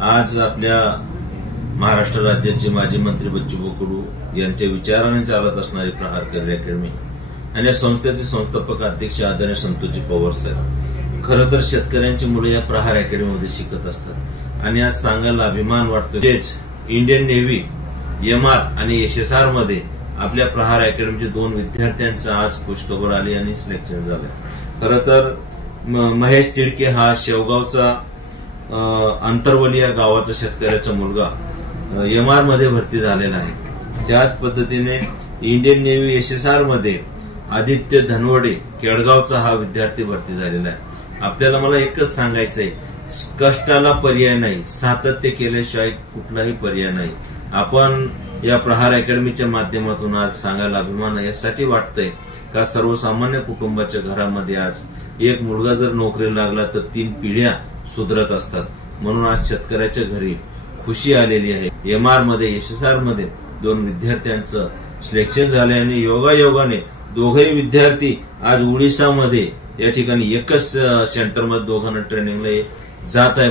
आज आपल्या महाराष्ट्र राज्याचे माजी मंत्री बच्चूभाऊ कडू यांच्या विचाराने चालत असणारी प्रहार करिअर अकॅडमी आणि या संस्थेचे संस्थापक अध्यक्ष आदरणीय संतोषजी पवार साहेब, खरं तर शेतकऱ्यांची मुले या प्रहार अकॅडमीमध्ये शिकत असतात आणि आज सांगायला अभिमान वाटतो। तेच इंडियन नेव्ही एमआर आणि एसएसआर मध्ये आपल्या प्रहार अकॅडमीचे 2 विद्यार्थ्यांचा आज खुशखबर आली आणि सिलेक्शन झालं। खरं तर महेश तिडके हा शेवगावचा अंतरवली या गावाचा शेतकऱ्याचा मुलगा एमआर मध्ये भरती झालेला आहे। त्याच पद्धतीने इंडियन नेव्ही एसएसआर मध्ये आदित्य धनवडे केळगावचा हा विद्यार्थी भरती झालेला आहे। आपल्याला मला एकच सांगायचंय, कष्टाला पर्याय नाही, सातत्य केल्याशिवाय कुठलाही पर्याय नाही। आपण या प्रहार अकॅडमीच्या माध्यमातून आज सांगायला अभिमान यासाठी वाटतंय का सर्वसामान्य कुटुंबाच्या घरामध्ये आज एक मुलगा जर नोकरीला लागला तर 3 पिढ्या सुधरत असतात। म्हणून आज शेतकऱ्याच्या घरी खुशी आलेली आहे। एमआर मध्ये एसएसआर मध्ये 2 विद्यार्थ्यांचं सिलेक्शन झाले आणि योगायोगाने दोघेही विद्यार्थी आज ओडिशामध्ये या ठिकाणी एकच सेंटरमध्ये दोघांना ट्रेनिंगला जात आहे।